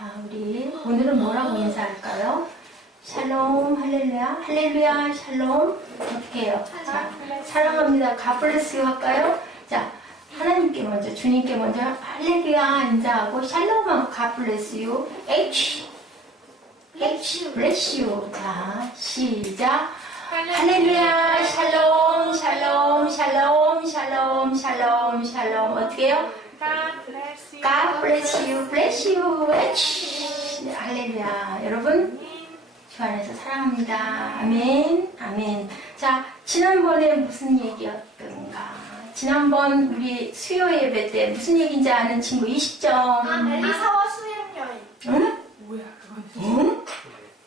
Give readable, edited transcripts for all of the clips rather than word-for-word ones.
자, 우리 오늘은 뭐라고 인사할까요? 샬롬, 할렐루야, 할렐루야, 샬롬. 어떻게 해요? 자, 사랑합니다. God bless you 할까요? 자, 하나님께 먼저, 주님께 먼저 할렐루야 인사하고 샬롬하고 God bless you. H bless you. 자, 시작. 할렐루야, 샬롬, 샬롬, 샬롬, 샬롬, 샬롬, 샬롬. 어떻게 해요? God bless you, bless you. H. 네, 할렐루야. 여러분, 주 안에서 사랑합니다. 아멘, 아멘. 자, 지난번에 무슨 얘기였던가? 지난번 우리 수요 예배 때 무슨 얘기인지 아는 친구 20점. 엘리사와 수행여인. 응? 뭐야, 그건? 응?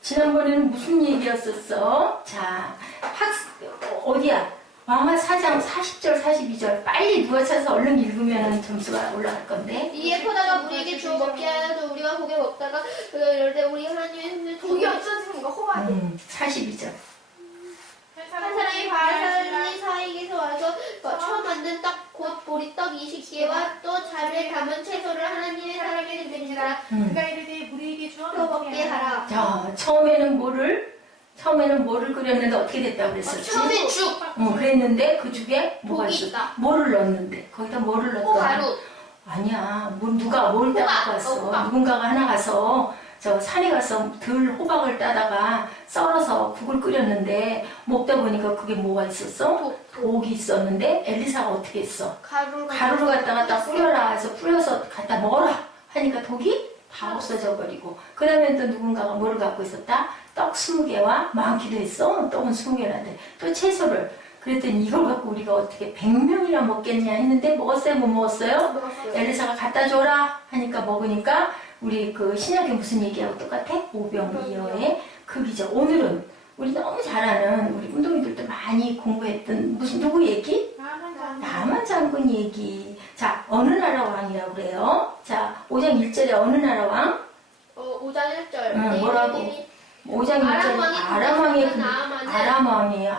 지난번에는 무슨 얘기였었어? 자, 어디야? 왕하 4장 40절, 42절. 빨리 누가 찾아서 얼른 읽으면 점수가 올라갈 건데. 이에 포도가 우리에게 주어 먹게 하여도 우리가 고개 먹다가 이럴 때 우리 하나님의 손을 독이 없어지는 거, 호박이. 42절. 한 사람이 바알살리 사에게서 와서 처음 만든 떡, 곧 보리떡 20개와 또 잔에 담은 채소를 하나님의 사람에게 드리니라. 그가 이르되 우리에게 주어 또 먹게 하라. 자, 처음에는 뭐를 끓였는데 어떻게 됐다고 그랬었지? 처음엔 죽, 그랬는데 그 죽에 뭐가 독이 있어? 있다. 뭐를 넣었는데? 거기다 뭐를 넣었더니? 가루. 아니야. 누가 뭘 따갖고 왔어? 호박. 누군가가 하나 가서 저 산에 가서 들 호박을 따다가 썰어서 국을 끓였는데 먹다 보니까 그게 뭐가 있었어? 독이 있었는데 엘리사가 어떻게 했어? 가루를 갖다가 딱 뿌려라 해서 뿌려서 갖다 먹어라 하니까 독이 다 없어져 버리고 그 다음에 또 누군가가 뭐를 갖고 있었다? 떡 20개와 많기도 했어. 떡은 20개라는데 또 채소를 그랬더니 이걸 갖고 우리가 어떻게 100명이나 먹겠냐 했는데 먹었어요? 못 먹었어요? 먹었어요. 엘리사가 갖다 줘라 하니까 먹으니까 우리 그 신약에 무슨 얘기하고 똑같아? 오병이어의 극이죠. 오늘은 우리 너무 잘 아는 우리 운동이들도 많이 공부했던 무슨 누구 얘기? 나만 장군 얘기. 자, 어느 나라 왕이라고 그래요? 자, 5장 1절에 어느 나라 왕? 5장 1절. 뭐라고? 5장 1절에 아람 왕이 아람 왕이에요.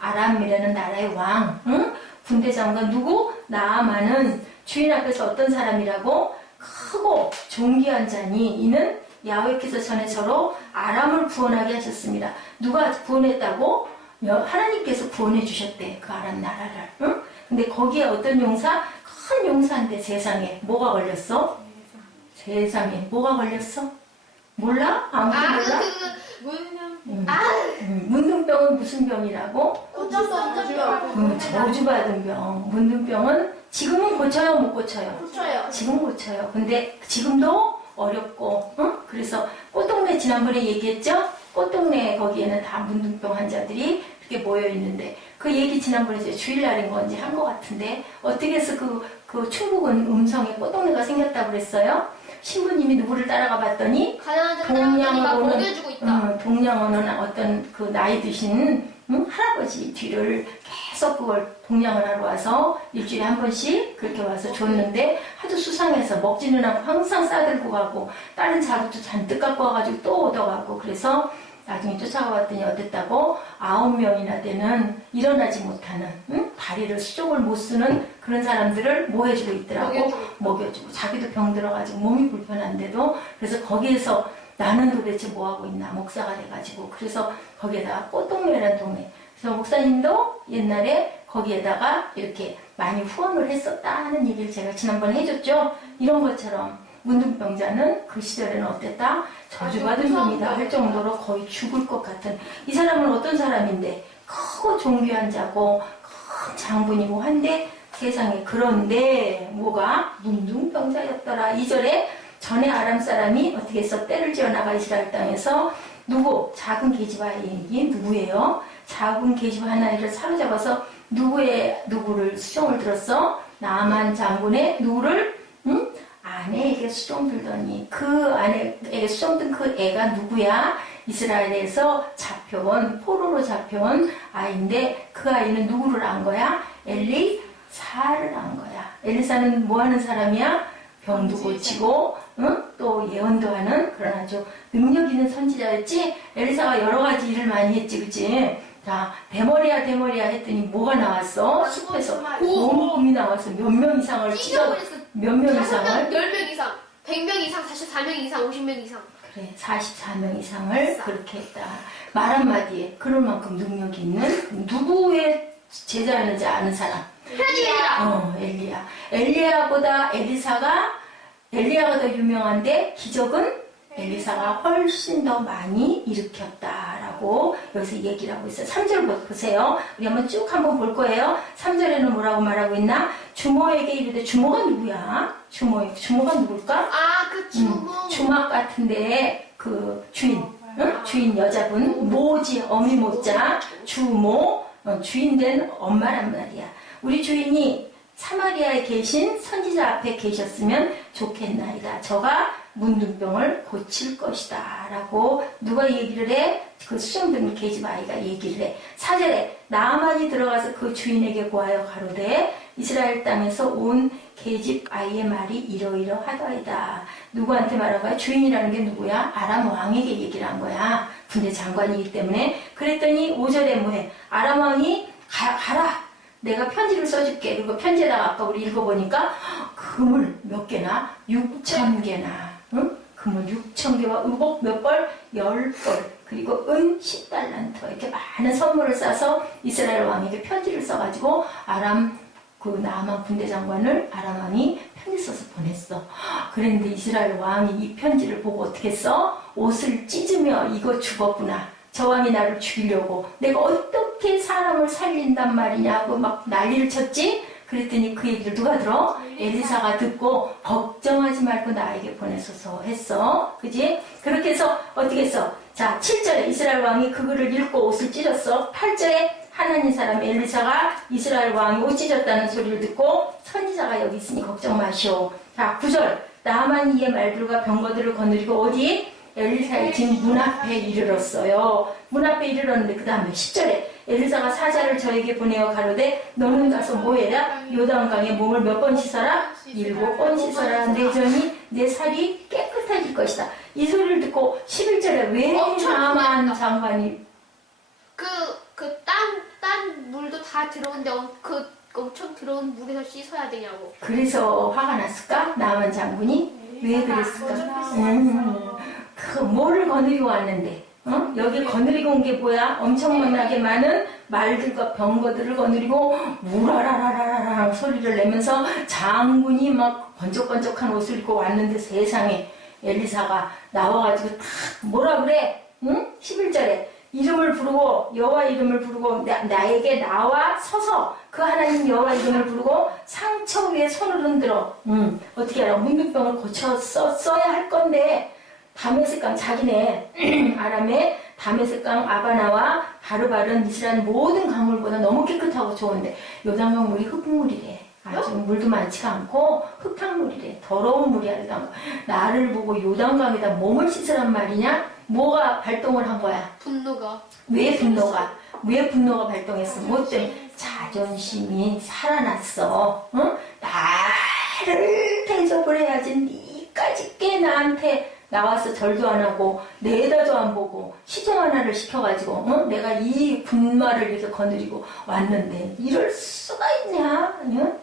아람이라는 나라의 왕. 응? 군대 장관 누구? 나아만은 주인 앞에서 어떤 사람이라고? 크고 존귀한 자니 이는 야훼께서 전에 서로 아람을 구원하게 하셨습니다. 누가 구원했다고? 하나님께서 구원해 주셨대. 그 아람 나라를. 응? 근데 거기에 어떤 용사? 큰 용사인데 세상에 뭐가 걸렸어? 세상에 뭐가 걸렸어? 몰라? 아무도 몰라? 문둥병은 무슨 병이라고? 저주받은 병. 문둥병은 지금은 고쳐요, 못 고쳐요? 고쳐요. 지금 고쳐요. 근데 지금도 어렵고, 응? 그래서 꽃동네 지난번에 얘기했죠? 꽃동네 거기에는 다 문둥병 환자들이 이렇게 모여 있는데 그 얘기 지난번에 이제 주일날인 건지 한 것 같은데 어떻게 해서 그 충북은 음성에 꽃동네가 생겼다고 그랬어요? 신부님이 누구를 따라가 봤더니 먹여주고 있다. 동양어는 어떤 그 나이 드신 할아버지 뒤를 계속 그걸 동양을 하러 와서 일주일에 한 번씩 그렇게 와서 줬는데 하도 수상해서 먹지는 않고 항상 싸들고 가고 다른 자루도 잔뜩 갖고 와가지고 또 얻어가고 그래서 나중에 쫓아가 봤더니 어땠다고 9명이나 되는 일어나지 못하는 다리를 수족을 못 쓰는 그런 사람들을 뭐 해주고 있더라고 먹여주고 자기도 병 들어가지고 몸이 불편한데도 그래서 거기에서 나는 도대체 뭐하고 있나 목사가 돼가지고 그래서 거기에다가 꽃동네라는 동네 그래서 목사님도 옛날에 거기에다가 이렇게 많이 후원을 했었다 하는 얘기를 제가 지난번에 해줬죠. 이런 것처럼 문둥병자는 그 시절에는 어땠다? 저주받은 병이다 할 정도로 거의 죽을 것 같은 이 사람은 어떤 사람인데 크고 존귀한 자고 큰 장군이고 한데 세상에 그런데 뭐가 문둥병자였더라. 2절에 전에 아람 사람이 어떻게 해서 때를 지어나가 이스라엘 땅에서 작은 계집 아이이 누구예요? 작은 계집 하나를 사로잡아서 누구를 수종을 들었어? 나만 장군의 누구를 아내에게 수종 들더니 그 아내에게 수종 든 그 애가 누구야? 이스라엘에서 포로로 잡혀온 아이인데 그 아이는 누구를 안 거야? 엘리사를 안 거야. 엘리사는 뭐 하는 사람이야? 병도 고치고 또 예언도 하는 그런 아주 능력 있는 선지자였지. 엘리사가 여러 가지 일을 많이 했지, 그치? 자, 대머리야 했더니 뭐가 나왔어? 숲에서 곰이 나와서 몇 명 이상을 몇 명 이상을 10명 이상 100명 이상, 44명 이상, 50명 이상. 그래, 44명 이상을 그렇게 했다. 말 한마디에 그럴 만큼 능력이 있는 누구의 제자였는지 아는 사람. 하나님이라. 엘리야. 엘리야보다 엘리야가 더 유명한데 기적은 엘리사가 훨씬 더 많이 일으켰다라고 여기서 얘기를 하고 있어요. 3절 보세요. 우리 한번 쭉 한번 볼 거예요. 3절에는 뭐라고 말하고 있나? 주모에게 이르되, 주모가 누구야? 주모가 누굴까? 아, 그 주모. 주막 같은데 그 주인, 응? 주인 여자분, 모지, 어미 모자, 주모, 주인된 엄마란 말이야. 우리 주인이 사마리아에 계신 선지자 앞에 계셨으면 좋겠나이다. 저가 문둥병을 고칠 것이다. 라고 누가 얘기를 해? 그 수정된 계집 아이가 얘기를 해. 4절에 나아만이 들어가서 그 주인에게 고하여 가로되 이스라엘 땅에서 온 계집 아이의 말이 이러이러하다이다. 누구한테 말한 거야? 주인이라는 게 누구야? 아람 왕에게 얘기를 한 거야. 군대 장관이기 때문에. 그랬더니 5절에 뭐해? 아람 왕이 가라. 내가 편지를 써줄게. 그리고 편지에다가 아까 우리 읽어보니까 금을 몇 개나? 6,000개나. 응? 금을 6,000개와 의복 몇 벌? 10벌. 그리고 은 10달란트. 이렇게 많은 선물을 싸서 이스라엘 왕에게 편지를 써가지고 아람 나아만 군대 장관을 아람 왕이 편지 써서 보냈어. 그런데 이스라엘 왕이 이 편지를 보고 어떻게 써? 옷을 찢으며 이거 죽었구나. 저 왕이 나를 죽이려고 내가 어떻게 사람을 살린단 말이냐고 막 난리를 쳤지. 그랬더니 그 얘기를 누가 들어? 엘리사가 듣고 걱정하지 말고 나에게 보내소서 했어. 그지? 그렇게 해서 어떻게 했어? 자, 7절에 이스라엘 왕이 그 글을 읽고 옷을 찢었어. 8절에 하나님 사람 엘리사가 이스라엘 왕이 옷 찢었다는 소리를 듣고 선지자가 여기 있으니 걱정 마시오. 자, 9절 나아만이 이의 말들과 병거들을 거느리고 어디? 엘리사의 집 문 앞에 이르렀어요. 문 앞에 이르렀는데 그 다음에 10절에 엘리사가 사자를 저에게 보내어 가로되 너는 가서 뭐해라? 요단강에 몸을 몇 번 씻어라? 7번 씻어라. 내 전이 내 살이 깨끗해질 것이다. 이 소리를 듣고 11절에 왜 나아만 장관이 딴 물도 다 들어오는데 엄청 들어온 물에서 씻어야 되냐고. 그래서 화가 났을까? 나아만 장군이? 왜 그랬을까? 그 뭐를 거느리고 왔는데 여기 거느리고 온 게 뭐야? 엄청나게 많은 말들과 병거들을 거느리고 우라라라라라 소리를 내면서 장군이 막 번쩍번쩍한 옷을 입고 왔는데 세상에 엘리사가 나와가지고 탁 뭐라 그래? 응? 11절에 이름을 부르고 여호와 이름을 부르고 나에게 나와 서서 그 하나님 여호와 이름을 부르고 상처 위에 손을 흔들어. 어떻게 알아? 문둥병을 고쳐 써야 할 건데 다메섹강 자기네 아람의 다메섹강 아바나와 바르바른 이스라엘 모든 강물보다 너무 깨끗하고 좋은데 요단강 물이 흙물이래. 아주 물도 많지가 않고 흙탕물이래. 더러운 물이야. 요단강. 나를 보고 요단강에다 몸을 씻으란 말이냐? 뭐가 발동을 한 거야? 분노가. 왜 분노가 발동했어? 뭐 때문에? 자존심이 살아났어. 응? 나를 대접을 해야지. 니까지 꽤 나한테 나와서 절도 안 하고 내다도 안 보고 시종 하나를 시켜가지고 내가 이 군마를 이렇게 거느리고 왔는데 이럴 수가 있냐?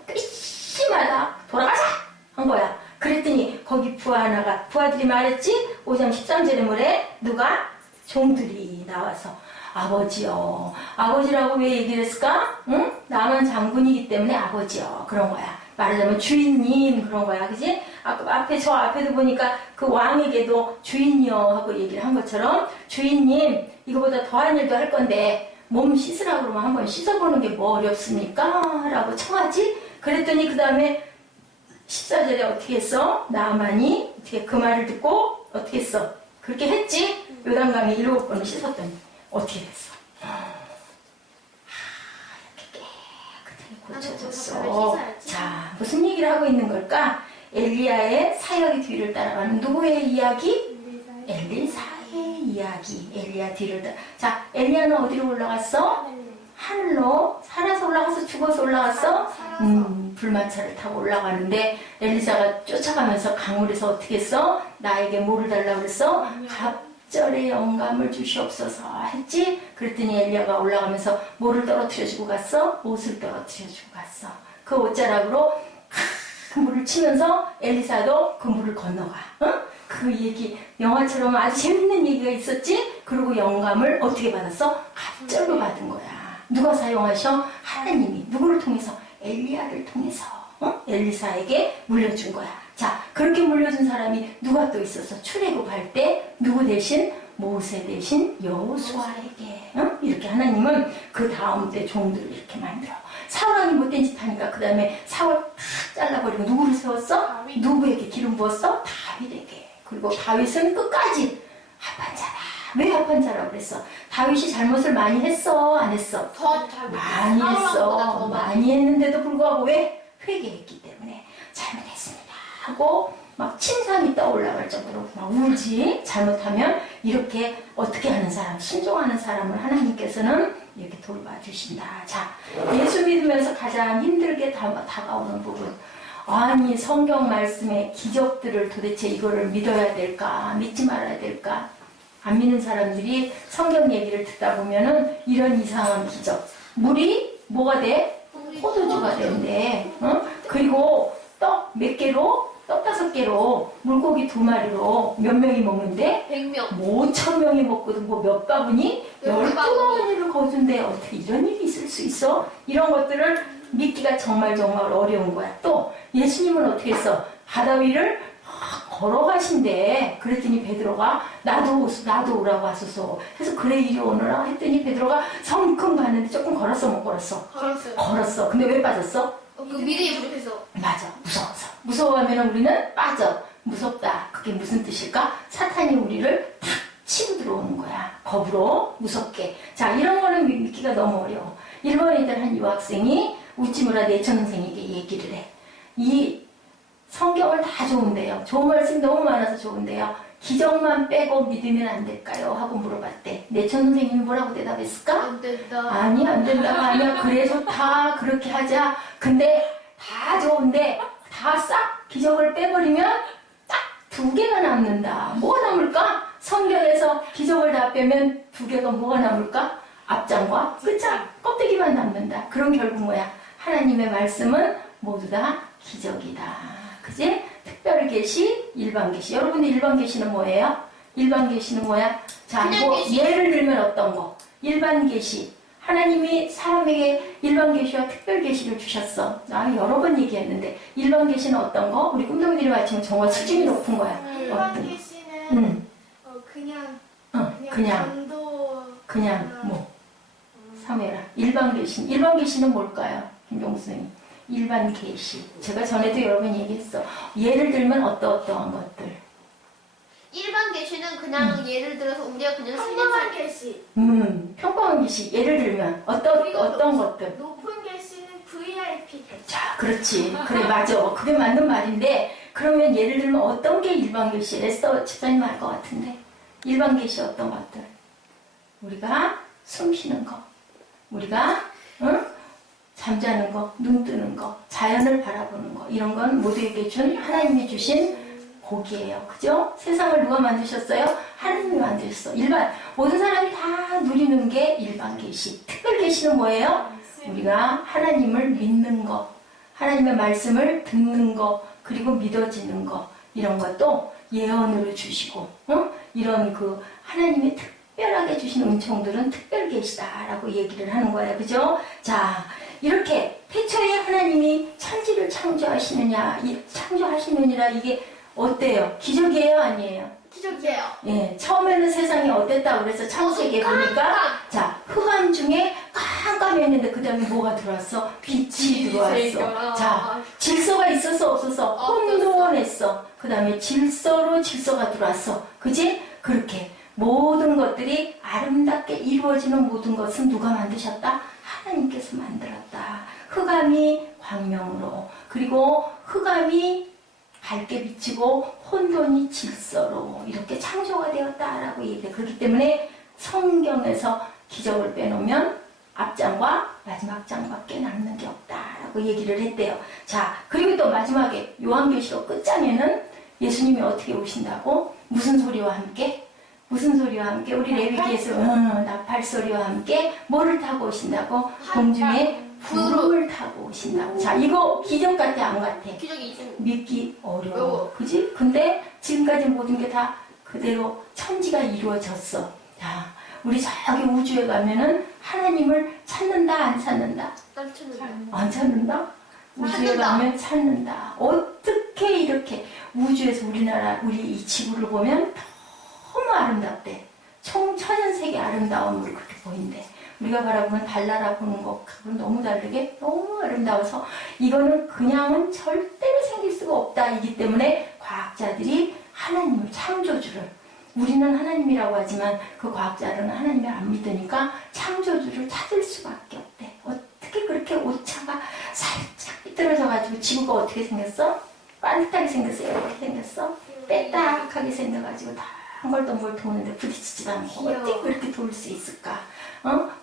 괘씸하다. 돌아가자! 한 거야. 그랬더니 거기 부하들이 말했지? 5장 13절에 뭐래? 누가? 종들이 나와서 아버지요. 아버지라고 왜 얘기를 했을까? 응? 나만 장군이기 때문에 아버지요. 그런 거야. 말하자면 주인님 그런 거야. 그지? 저 앞에도 보니까 그 왕에게도 주인이요 하고 얘기를 한 것처럼 주인님 이거보다 더한 일도 할 건데 몸 씻으라고 그러면 한번 씻어보는 게 뭐 어렵습니까? 라고 청하지? 그랬더니 그 다음에 14절에 어떻게 했어? 나아만이 어떻게 그 말을 듣고 어떻게 했어? 그렇게 했지? 요단강에 7번을 씻었더니 어떻게 됐어? 이렇게 깨끗하게 고쳐졌어. 자, 무슨 얘기를 하고 있는 걸까? 엘리야의 사역의 뒤를 따라가는 누구의 이야기? 엘리사의 이야기. 엘리야 뒤를 따라. 자, 엘리야는 어디로 올라갔어? 하늘로 살아서 올라가서 죽어서 올라갔어? 불마차를 타고 올라가는데 엘리사가 쫓아가면서 강물에서 어떻게 했어? 나에게 뭐를 달라고 그랬어? 갑절의 영감을 주시옵소서 했지? 그랬더니 엘리야가 올라가면서 뭐를 떨어뜨려주고 갔어? 옷을 떨어뜨려주고 갔어. 그 옷자락으로 탁 물을 치면서 엘리사도 그 물을 건너가. 그 얘기 영화처럼 아주 재밌는 얘기가 있었지. 그리고 영감을 어떻게 받았어? 갑절로 받은 거야. 누가 사용하셔? 하나님이. 누구를 통해서? 엘리야를 통해서 엘리사에게 물려준 거야. 자, 그렇게 물려준 사람이 누가 또 있었어? 출애굽할 때 누구 대신? 모세 대신 여호수아에게. 이렇게 하나님은 그 다음 때 종들을 이렇게 만들어. 사울왕이 못된 짓 하니까 그 다음에 사울 탁 잘라버리고 누구를 세웠어? 다윗. 누구에게 기름 부었어? 다윗에게. 그리고 다윗은 끝까지 합한 자다. 왜 합한 자라고 그랬어? 다윗이 잘못을 많이 했어? 안 했어? 더 잘. 많이 했어. 많이 했는데도 불구하고 왜? 회개했기 때문에 잘못했습니다 하고 막 침상이 떠올라갈 정도로 막 울지. 잘못하면 이렇게 어떻게 하는 사람, 순종하는 사람을 하나님께서는 이렇게 돌봐주신다. 자, 예수 믿으면서 가장 힘들게 다가오는 부분. 아니, 성경 말씀의 기적들을 도대체 이거를 믿어야 될까? 믿지 말아야 될까? 안 믿는 사람들이 성경 얘기를 듣다 보면은 이런 이상한 기적. 물이 뭐가 돼? 포도주가 된대. 그리고 떡 몇 개로? 떡 5개로 물고기 2마리로 몇 명이 먹는데? 100명. 5,000명이 먹거든. 뭐 몇 바구니? 12바구니를 거둔데 어떻게 이런 일이 있을 수 있어? 이런 것들을 믿기가 정말 어려운 거야. 또 예수님은 어떻게 했어? 바다 위를 걸어가신대. 그랬더니 베드로가 나도 오라고 하소서. 그래서 그래 이리 오너라 했더니 베드로가 성큼 갔는데 조금 걸었어 못 걸었어? 걸었어요. 걸었어. 근데 왜 빠졌어? 그 믿음이 부족해서. 맞아. 무서워서. 무서워하면 우리는 빠져. 무섭다. 그게 무슨 뜻일까? 사탄이 우리를 탁 치고 들어오는 거야. 겁으로 무섭게. 자, 이런 거는 믿기가 너무 어려워. 일본인들 한 유학생이 우찌무라 내천 선생에게 얘기를 해. 이 성경을 다 좋은데요. 좋은 말씀 너무 많아서 좋은데요. 기적만 빼고 믿으면 안 될까요? 하고 물어봤대. 내천 선생님이 뭐라고 대답했을까? 안 된다. 아니, 안 된다가 아니야. 그래 좋다. 그렇게 하자. 근데 다 좋은데 다 싹 기적을 빼버리면 딱 2개가 남는다. 뭐가 남을까? 성경에서 기적을 다 빼면 2개가 뭐가 남을까? 앞장과 끝장, 껍데기만 남는다. 그럼 결국 뭐야? 하나님의 말씀은 모두 다 기적이다. 그지? 특별 계시, 일반 계시. 여러분들 일반 계시는 뭐예요? 일반 계시는 뭐야? 자, 뭐 계시. 예를 들면 어떤 거? 일반 계시. 하나님이 사람에게 일반 계시와 특별 계시를 주셨어. 나 여러 번 얘기했는데 일반 계시는 어떤 거? 우리 꿈동이들이 마치면 정말 수준이 높은 거야. 일반 어떤? 계시는 그냥 전도 그냥 뭐 사메라. 일반 계시는 뭘까요? 김종수 선생님. 일반 계시. 제가 전에도 여러 번 얘기했어. 예를 들면 어떠한 것들. 일반 계시는 그냥 예를 들어서 우리가 그냥 평범한 계시. 평범한 계시. 예를 들면 어떤 것들. 높은 계시는 VIP 계시. 자, 그렇지. 그래, 맞아. 그게 맞는 말인데, 그러면 예를 들면 어떤 게 일반 계시? 에스더 집사님 알 것 같은데. 일반 계시 어떤 것들? 우리가 숨 쉬는 거. 우리가, 잠자는 거, 눈 뜨는 거, 자연을 바라보는 거. 이런 건 모두에게 준, 하나님이 주신 복이에요. 그죠? 세상을 누가 만드셨어요? 하나님이 만드셨어. 모든 사람이 다 누리는 게 일반 계시. 특별 계시는 뭐예요? 우리가 하나님을 믿는 거, 하나님의 말씀을 듣는 거, 그리고 믿어지는 거, 이런 것도 예언으로 주시고, 이런 그 하나님이 특별하게 주신 은총들은 특별 계시다라고 얘기를 하는 거예요. 그죠? 자, 이렇게 태초에 하나님이 천지를 창조하시느니라 이게 어때요? 기적이에요? 아니에요? 기적이에요. 예, 처음에는 세상이 어땠다고 그래서 창세기에 보니까 자, 흑암 중에 깜깜했는데 그 다음에 뭐가 들어왔어? 빛이 들어왔어. 자, 질서가 있었어 없었어? 혼돈했어. 그 다음에 질서가 들어왔어. 그지? 그렇게 모든 것들이 아름답게 이루어지는 모든 것은 누가 만드셨다? 하나님께서 만들었다. 흑암이 광명으로, 그리고 흑암이 밝게 비치고 혼돈이 질서로 이렇게 창조가 되었다라고 얘기해요. 그렇기 때문에 성경에서 기적을 빼놓으면 앞장과 마지막 장밖에 남는 게 없다라고 얘기를 했대요. 자, 그리고 또 마지막에 요한계시록 끝장에는 예수님이 어떻게 오신다고? 무슨 소리와 함께? 우리 레위기에서 나팔 소리와 함께 뭐를 타고 오신다고? 공중에 불을 타고 오신다고. 자, 이거 기적 같아, 안 같아? 기적이 있으면 믿기 어려워. 그지? 근데 지금까지 모든 게 다 그대로 천지가 이루어졌어. 자, 우리 저기 우주에 가면은 하나님을 찾는다, 안 찾는다? 난 찾는다. 안 찾는다? 우주에 찾는다. 가면 찾는다. 어떻게 이렇게 우주에서 우리나라, 우리 이 지구를 보면 너무 아름답대. 총 천연색의 아름다움을 그렇게 보인대. 우리가 바라보는 달나라 보는 것하고는 너무 다르게 너무 아름다워서 이거는 그냥은 절대로 생길 수가 없다. 이기 때문에 과학자들이 하나님을, 창조주를, 우리는 하나님이라고 하지만 그 과학자들은 하나님을 안 믿으니까 창조주를 찾을 수밖에 없대. 어떻게 그렇게 오차가 살짝 삐뚤어져가지고 지구가 어떻게 생겼어? 반듯하게 생겼어요? 이렇게 생겼어? 빼딱하게 생겨가지고 덩글덩글 도는데 부딪히지도 않고 귀여워. 어떻게 그렇게 돌 수 있을까?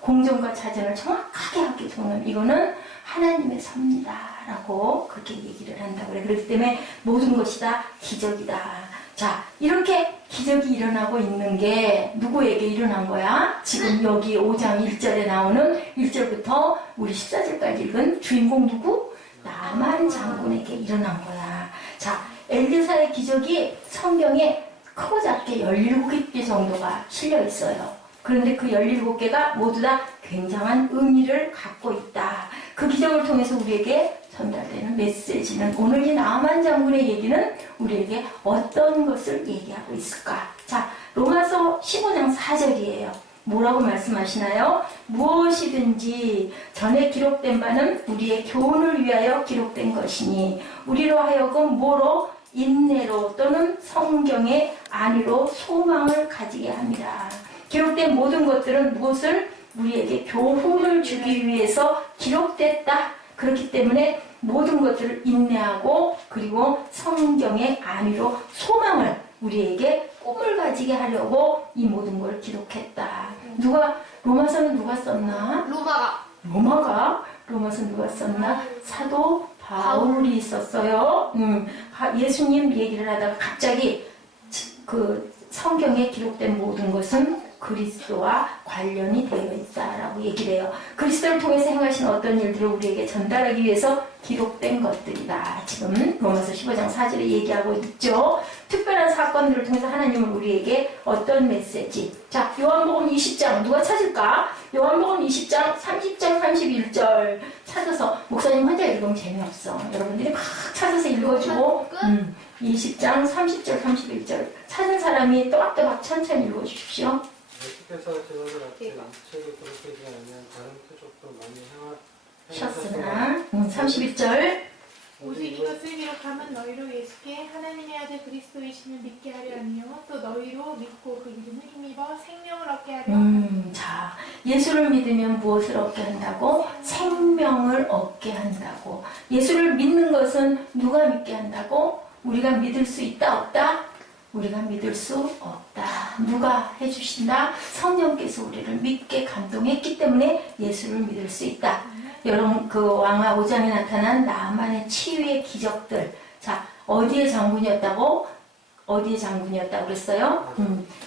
공정과 차전을 정확하게 하게 도는 이거는 하나님의 섭니다라고 그렇게 얘기를 한다고 그래. 그렇기 때문에 모든 것이 다 기적이다. 자, 이렇게 기적이 일어나고 있는 게 누구에게 일어난 거야? 지금 여기 5장 1절에 나오는 1절부터 우리 14절까지 읽은 주인공 누구? 나만 장군에게 일어난 거야. 자, 엘드사의 기적이 성경에 크고 작게 17개 정도가 실려 있어요. 그런데 그 17개가 모두 다 굉장한 의미를 갖고 있다. 그 기적을 통해서 우리에게 전달되는 메시지는 오늘 이 나만 장군의 얘기는 우리에게 어떤 것을 얘기하고 있을까? 자, 로마서 15장 4절이에요. 뭐라고 말씀하시나요? 무엇이든지 전에 기록된 바는 우리의 교훈을 위하여 기록된 것이니 우리로 하여금 뭐로? 인내로 또는 성경의 안위로 소망을 가지게 합니다. 기록된 모든 것들은 무엇을? 우리에게 교훈을 주기 위해서 기록됐다. 그렇기 때문에 모든 것들을 인내하고 그리고 성경의 안위로 소망을 우리에게 꿈을 가지게 하려고 이 모든 걸 기록했다. 로마서는 누가 썼나? 로마서 누가 썼나? 사도 바울이 썼어요. 예수님 얘기를 하다가 갑자기 그 성경에 기록된 모든 것은 그리스도와 관련이 되어 있다라고 얘기를 해요. 그리스도를 통해서 행하신 어떤 일들을 우리에게 전달하기 위해서 기록된 것들이다. 지금 로마서 15장 4절에 얘기하고 있죠. 특별한 사건들을 통해서 하나님은 우리에게 어떤 메시지. 자, 요한복음 20장 누가 찾을까? 요한복음 20장 30절 31절 찾아서 목사님 혼자 읽으면 재미없어. 여러분들이 막 찾아서 읽어주고 20장 30절 31절 찾은 사람이 또박또박 천천히 읽어주십시오. 예수께서 제자들 앞에 일체로 그렇게 하지 않으면 다른 표적도 많이 셨으나 31절 오직 이것을 기록하면 너희로 예수께 하나님의 아들 그리스도이심을 믿게 하려 하며 또 너희로 믿고 그 이름을 힘입어 생명을 얻게 하려 하며 자, 예수를 믿으면 무엇을 얻게 한다고? 생명을 얻게 한다고. 예수를 믿는 것은 누가 믿게 한다고? 우리가 믿을 수 있다 없다? 우리가 믿을 수 없다. 누가 해주신다? 성령께서 우리를 믿게 감동했기 때문에 예수를 믿을 수 있다. 여러분, 그 왕하 5장에 나타난 나만의 치유의 기적들. 자, 어디의 장군이었다고? 어디의 장군이었다고 그랬어요?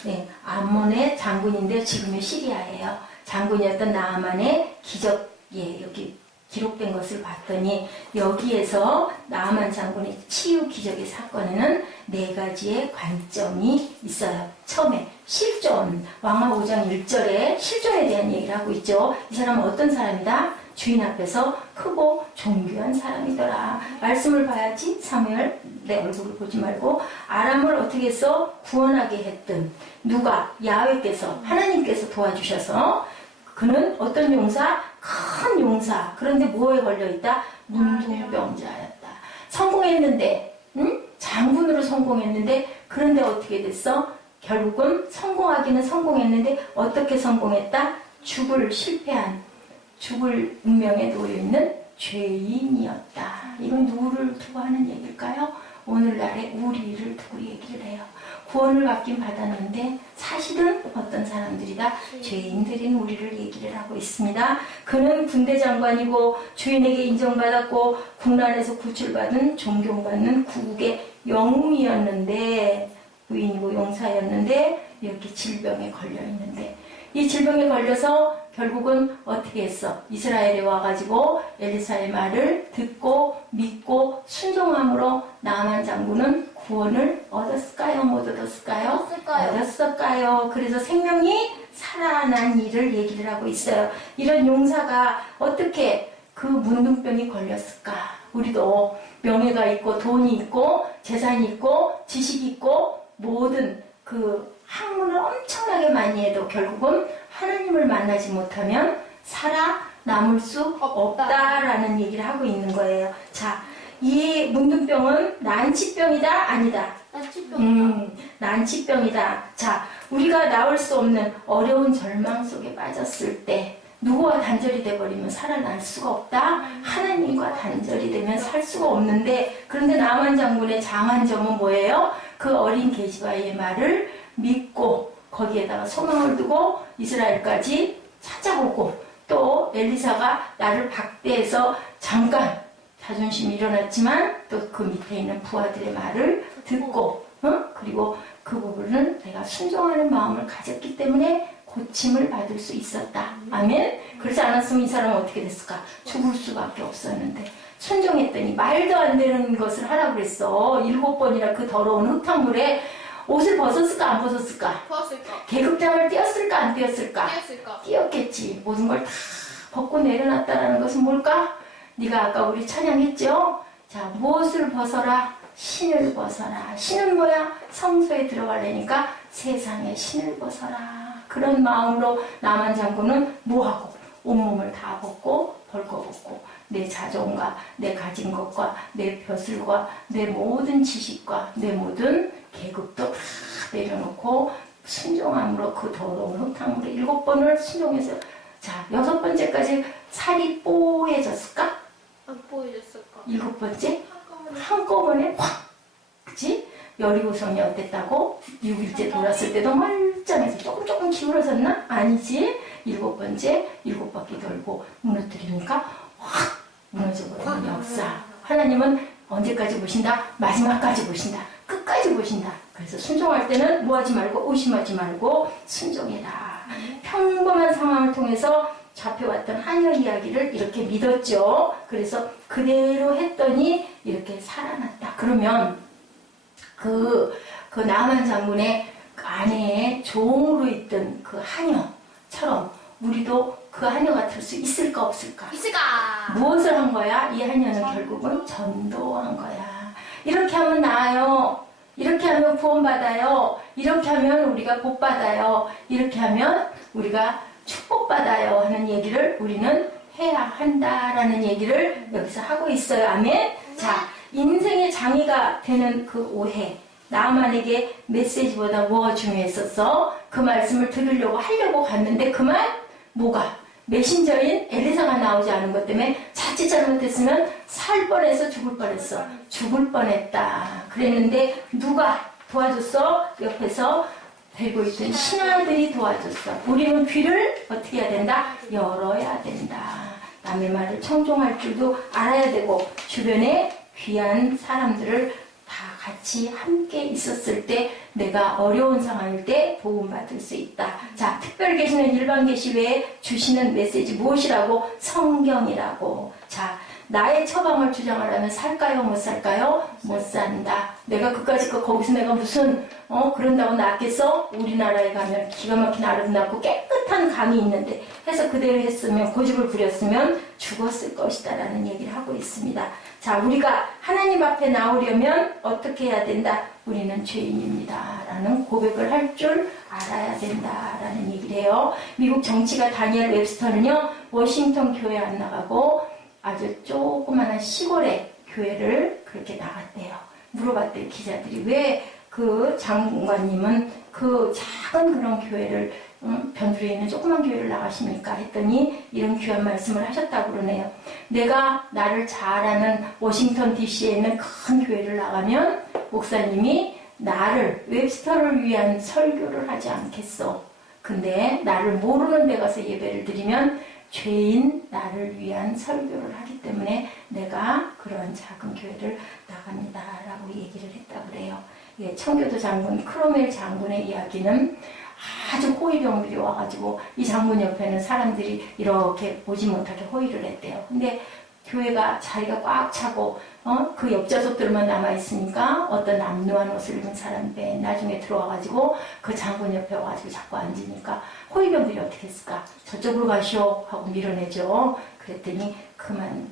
네, 암몬의 장군인데 지금의 시리아예요. 장군이었던 나만의 기적이 여기 기록된 것을 봤더니 여기에서 나만 장군의 치유 기적의 사건에는 4가지의 관점이 있어요. 처음에 실존, 왕하 5장 1절에 실존에 대한 얘기를 하고 있죠. 이 사람은 어떤 사람이다? 주인 앞에서 크고 존귀한 사람이더라. 말씀을 봐야지. 사무엘 내 얼굴을 보지 말고 아람을 어떻게 해서 구원하게 했든 누가? 야훼께서 하나님께서 도와주셔서 그는 어떤 용사? 큰 용사. 그런데 뭐에 걸려있다? 문둥병자였다. 성공했는데 장군으로 성공했는데 그런데 어떻게 됐어? 결국은 성공하기는 성공했는데 어떻게 성공했다? 죽을 운명에 놓여있는 죄인이었다. 이건 누구를 두고 하는 얘기일까요? 오늘날의 우리를 두고 얘기를 해요. 구원을 받긴 받았는데 사실은 어떤 사람들이다? 죄인들인 우리를 얘기를 하고 있습니다. 그는 군대 장관이고 주인에게 인정받았고 국난에서 구출받은 존경받는 구국의 영웅이었는데 부인이고 용사였는데 이렇게 질병에 걸려있는데 이 질병에 걸려서 결국은 어떻게 했어? 이스라엘에 와가지고 엘리사의 말을 듣고 믿고 순종함으로 나만 장군은 구원을 얻었을까요? 못 얻었을까요? 얻었을까요? 그래서 생명이 살아난 일을 얘기를 하고 있어요. 이런 용사가 어떻게 그 문둥병이 걸렸을까? 우리도 명예가 있고 돈이 있고 재산이 있고 지식이 있고 모든 그 학문을 엄청나게 많이 해도 결국은 하나님을 만나지 못하면 살아남을 수 없다라는 얘기를 하고 있는 거예요. 자, 이 문둥병은 난치병이다? 아니다? 난치병이다. 자, 우리가 나올 수 없는 어려운 절망 속에 빠졌을 때 누구와 단절이 돼버리면 살아날 수가 없다? 하나님과 단절이 되면 살 수가 없는데, 그런데 나만 장군의 장한 점은 뭐예요? 그 어린 계시바의 말을 믿고 거기에다가 소망을 두고 이스라엘까지 찾아오고, 또 엘리사가 나를 박대해서 잠깐 자존심이 일어났지만 또 그 밑에 있는 부하들의 말을 듣고 그리고 그 부분은 내가 순종하는 마음을 가졌기 때문에 고침을 받을 수 있었다. 아멘? 그렇지 않았으면 이 사람은 어떻게 됐을까? 죽을 수밖에 없었는데 순종했더니 말도 안 되는 것을 하라고 그랬어. 7번이나 그 더러운 흙탕물에 옷을 벗었을까 안 벗었을까? 계급장을 띄었을까 안 띄었을까? 띄었겠지. 모든 걸 다 벗고 내려놨다라는 것은 뭘까? 네가 아까 우리 찬양했죠? 자, 무엇을 벗어라? 신을 벗어라. 신은 뭐야? 성소에 들어가려니까 세상의 신을 벗어라. 그런 마음으로 나만 장군은 뭐하고? 온몸을 다 벗고 벌거벗고 내 자존과 내 가진 것과 내 벼슬과 내 모든 지식과 내 모든 계급도 다 내려놓고 순종함으로 그 더러운 흙탕물에 7번을 순종해서, 자, 6번째까지 살이 뽀해졌을까? 안 보여줬을까? 7번째 한꺼번에 확, 그치? 여리고성이 어땠다고? 6일째 돌았을 때도 말짱해서 조금 기울어졌나? 아니지. 7번째 7바퀴 돌고 무너뜨리니까 확 무너져버리는 역사. 하나님은 언제까지 보신다? 마지막까지 보신다. 끝까지 보신다. 그래서 순종할 때는 뭐하지 말고 의심하지 말고 순종해라. 평범한 상황을 통해서 잡혀왔던 하녀 이야기를 이렇게 믿었죠. 그래서 그대로 했더니 이렇게 살아났다. 그러면 그 나만 장군의 아내의 종으로 있던 그 하녀처럼 우리도 그 하녀가 될 수 있을까 없을까? 무엇을 한 거야? 이 하녀는 결국은 전도한 거야. 이렇게 하면 나아요. 이렇게 하면 구원받아요. 이렇게 하면 우리가 복받아요. 이렇게 하면 우리가 축복받아요 하는 얘기를 우리는 해야 한다라는 얘기를 여기서 하고 있어요. 아멘? 자, 인생의 장애가 되는 그 오해. 나만에게 메시지보다 뭐가 중요했었어? 그 말씀을 들으려고 하려고 갔는데 그만 뭐가? 메신저인 엘리사가 나오지 않은 것 때문에 자칫 잘못했으면 살 뻔해서 죽을 뻔했어. 죽을 뻔했다. 그랬는데 누가 도와줬어? 옆에서 되고 있던 신하들이 도와줬어. 우리는 귀를 어떻게 해야 된다? 열어야 된다. 남의 말을 청종할 줄도 알아야 되고 주변에 귀한 사람들을 다 같이 함께 있었을 때 내가 어려운 상황일 때 도움받을 수 있다. 자, 특별 계시는 일반 계시 외에 주시는 메시지 무엇이라고? 성경이라고. 자, 나의 처방을 주장하려면 살까요? 못 살까요? 못 산다. 내가 그까짓 거 거기서 내가 무슨 그런다고 낫겠어? 우리나라에 가면 기가 막힌 아름답고 깨끗한 강이 있는데 해서 그대로 했으면 고집을 부렸으면 죽었을 것이다 라는 얘기를 하고 있습니다. 자, 우리가 하나님 앞에 나오려면 어떻게 해야 된다? 우리는 죄인입니다 라는 고백을 할 줄 알아야 된다 라는 얘기를 해요. 미국 정치가 다니엘 웹스터는요, 워싱턴 교회 안 나가고 아주 조그마한 시골의 교회를 그렇게 나갔대요. 물어봤대요, 기자들이. 왜 그 장관님은 그 작은 그런 교회를, 변두리에 있는 조그만 교회를 나가십니까? 했더니 이런 귀한 말씀을 하셨다고 그러네요. 내가 나를 잘 아는 워싱턴 DC에 있는 큰 교회를 나가면 목사님이 나를, 웹스터를 위한 설교를 하지 않겠어. 근데 나를 모르는 데 가서 예배를 드리면 죄인 나를 위한 설교를 하기 때문에 내가 그런 작은 교회를 나갑니다 라고 얘기를 했다고 그래요. 예, 청교도 장군 크로멜 장군의 이야기는 아주 호위병들이 와가지고 이 장문 옆에는 사람들이 이렇게 오지 못하게 호위를 했대요. 근데 교회가 자리가 꽉 차고 그 옆좌석들만 남아있으니까 어떤 남루한 옷을 입은 사람이 맨 나중에 들어와가지고 그 장군 옆에 와가지고 자꾸 앉으니까 호위병들이 어떻게 했을까? 저쪽으로 가시오 하고 밀어내죠. 그랬더니 그냥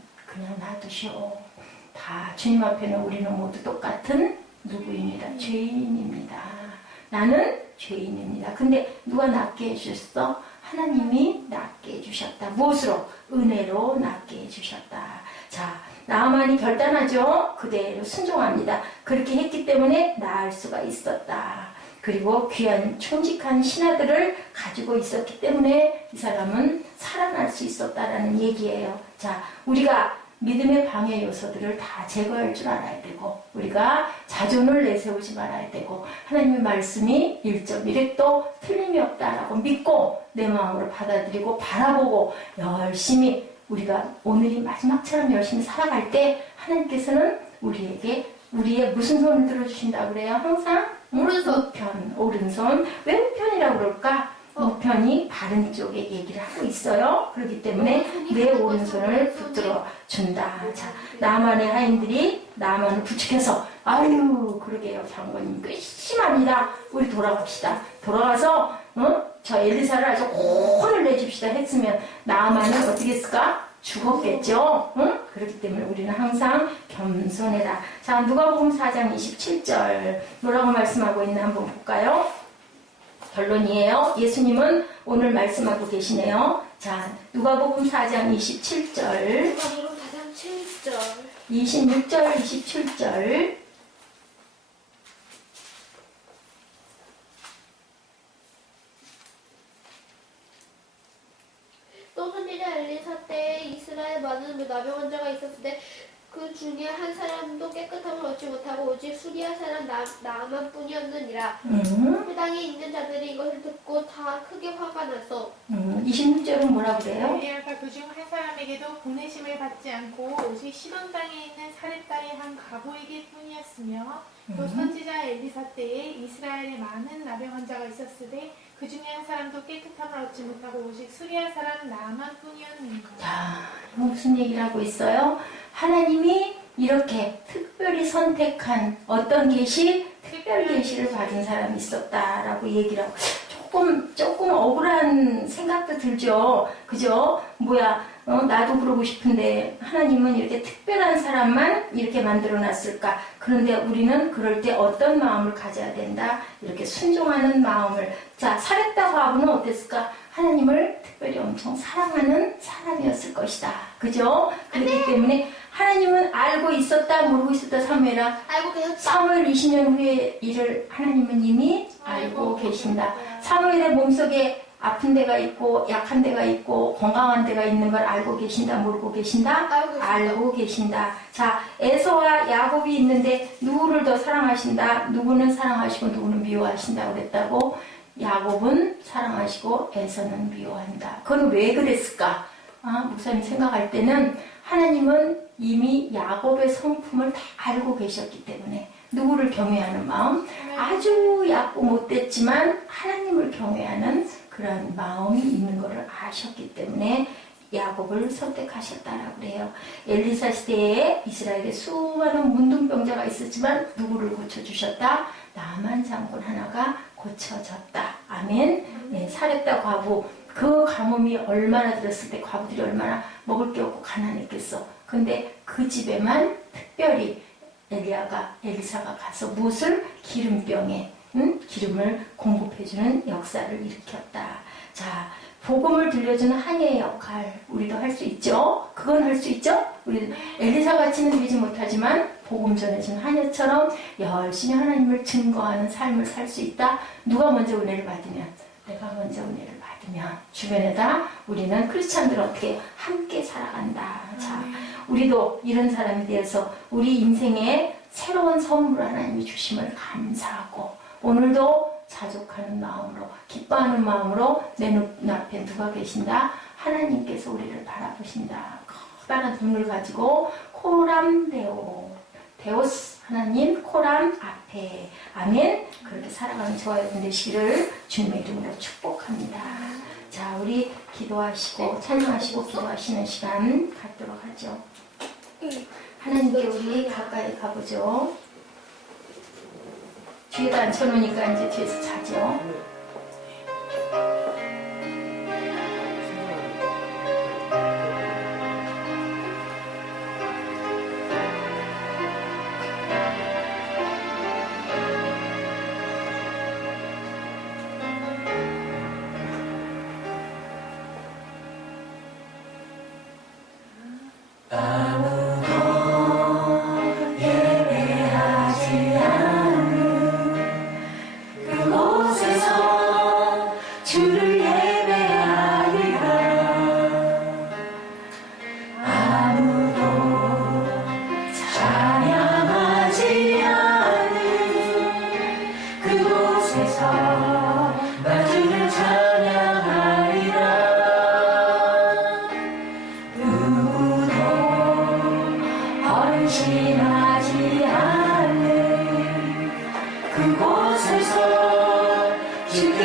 놔두시오. 다 주님 앞에는 우리는 모두 똑같은 누구입니다. 죄인입니다. 나는 죄인입니다. 근데 누가 낫게 해주셨어? 하나님이 낫게 해주셨다. 무엇으로? 은혜로 낫게 해주셨다. 자, 나만이 결단하죠. 그대로 순종합니다. 그렇게 했기 때문에 나을 수가 있었다. 그리고 귀한 충직한 신하들을 가지고 있었기 때문에 이 사람은 살아날 수 있었다라는 얘기예요. 자, 우리가 믿음의 방해 요소들을 다 제거할 줄 알아야 되고 우리가 자존을 내세우지 말아야 되고 하나님의 말씀이 1.1획도 틀림이 없다라고 믿고 내 마음으로 받아들이고 바라보고 열심히 우리가 오늘이 마지막처럼 열심히 살아갈 때 하나님께서는 우리에게 우리의 무슨 손을 들어주신다고 그래요? 항상 오른손. 우편, 오른손. 왜 우편이라고 그럴까? 우편이 바른 쪽에 얘기를 하고 있어요. 그렇기 때문에 내 오른손을 붙들어 준다. 자, 나만의 하인들이 나만을 부축해서 아유 그러게요 장관님 괘씸합니다. 우리 돌아갑시다. 돌아가서 저 엘리사를 아주 혼을 내줍시다 했으면 나만은 어떻게 했을까? 죽었겠죠. 그렇기 때문에 우리는 항상 겸손해라. 자, 누가복음 4장 27절 뭐라고 말씀하고 있나 한번 볼까요? 결론이에요. 예수님은 오늘 말씀하고 계시네요. 자, 누가복음 4장 27절, 누가복음 4장 7절. 26절, 27절. 또 선지자 엘리사 때에 이스라엘 많은 나병 환자가 있었는데 그 중에 한 사람도 깨끗함을 얻지 못하고 오직 수리아 사람 나만뿐이었느니라. 그 땅에 있는 자들이 이것을 듣고 다 크게 화가 나서 26절은 뭐라 그래요? 엘리야가 그중 한 사람에게도 보내심을 받지 않고 오직 시돈 땅에 있는 사렙다의 한 가보에게 뿐이었으며 또 선지자 엘리사 때에 이스라엘에 많은 나병 환자가 있었으되 그 중에 한 사람도 깨끗함을 얻지 못하고 오직 수리아 사람 나만뿐이었느니라. 자, 무슨 얘기를 하고 있어요? 하나님이 이렇게 특별히 선택한 어떤 계시? 특별 계시를 받은 사람이 있었다라고 얘기를 하고 조금 억울한 생각도 들죠. 그죠? 뭐야, 나도 그러고 싶은데 하나님은 이렇게 특별한 사람만 이렇게 만들어 놨을까? 그런데 우리는 그럴 때 어떤 마음을 가져야 된다? 이렇게 순종하는 마음을. 자, 사렙다 과부는 어땠을까? 하나님을 특별히 엄청 사랑하는 사람이었을 것이다. 그죠? 그렇기 때문에 하나님은 알고 있었다, 모르고 있었다, 사무엘아. 알고 계셨다. 사무엘 20년 후의 일을 하나님은 이미 알고 계신다. 사무엘의 몸속에 아픈 데가 있고 약한 데가 있고 건강한 데가 있는 걸 알고 계신다, 모르고 계신다? 알고 계신다. 자, 에서와 야곱이 있는데 누구를 더 사랑하신다? 누구는 사랑하시고 누구는 미워하신다 그랬다고? 야곱은 사랑하시고 에서는 미워한다. 그건 왜 그랬을까? 목사님 생각할 때는 하나님은 이미 야곱의 성품을 다 알고 계셨기 때문에 누구를 경외하는 마음, 아주 얕고 못됐지만 하나님을 경외하는 그런 마음이 있는 것을 아셨기 때문에 야곱을 선택하셨다라고 그래요. 엘리사 시대에 이스라엘에 수많은 문둥병자가 있었지만 누구를 고쳐주셨다? 나만 장군 하나가 고쳐졌다. 아멘. 네, 사렙다 과부. 그 가뭄이 얼마나 들었을 때 과부들이 얼마나 먹을 게 없고 가난했겠어. 근데 그 집에만 특별히 엘리사가 가서 무엇을? 기름병에 기름을 공급해주는 역사를 일으켰다. 자, 복음을 들려주는 한예의 역할 우리도 할 수 있죠. 그건 할 수 있죠. 우리 엘리사 같이는 되지 못하지만 복음 전해주는 한예처럼 열심히 하나님을 증거하는 삶을 살 수 있다. 누가 먼저 은혜를 받으면? 내가 먼저 은혜를 받으면 주변에다 우리는 크리스찬들 어떻게 함께 살아간다. 자, 우리도 이런 사람이 되어서 우리 인생에 새로운 선물을 하나님이 주심을 감사하고 오늘도 자족하는 마음으로 기뻐하는 마음으로 내 눈앞에 누가 계신다? 하나님께서 우리를 바라보신다. 커다란 눈을 가지고 코람 데오스 하나님 코람 앞에 해. 아멘. 그렇게 살아가는 저와 여러분 되시기를 주님의 이름으로 축복합니다. 자, 우리 기도하시고 찬양하시고 기도하시는 시간 갖도록 하죠. 하나님께 우리 가까이 가보죠. 뒤에다 앉혀놓으니까 이제 뒤에서 자죠. 그곳에서 주를 예배하리라. 아무도 찬양하지 않는 그곳에서 나 주를 찬양하리라. 누구도 헌신하지 않는 그곳에서 주께